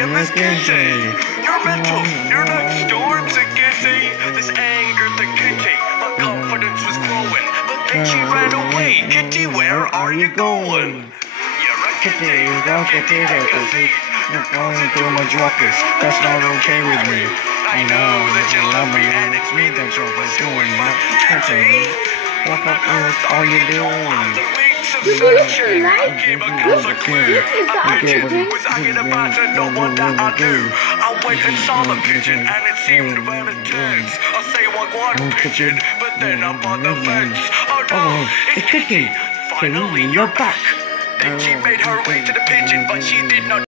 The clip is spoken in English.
and this kitty. You're mental, you're like storms and kitty. This angered the kitty, but confidence was growing. But then she ran away. Kitty, where are you going? You're a kitty, don't kitty, kitty. You're going too much ruckus, that's not okay with me. I know that you love me and it's me that you're pursuing. But kitty, what on earth are you doing? You really like it. Because I quit. I was hanging about to know what that I do. I went and saw the pigeon and it seemed very tense. I say one pigeon, but then I'm on the fence. Oh no, it's Kitty. Finally, you're back. Then she made her way to the pigeon, but she did not.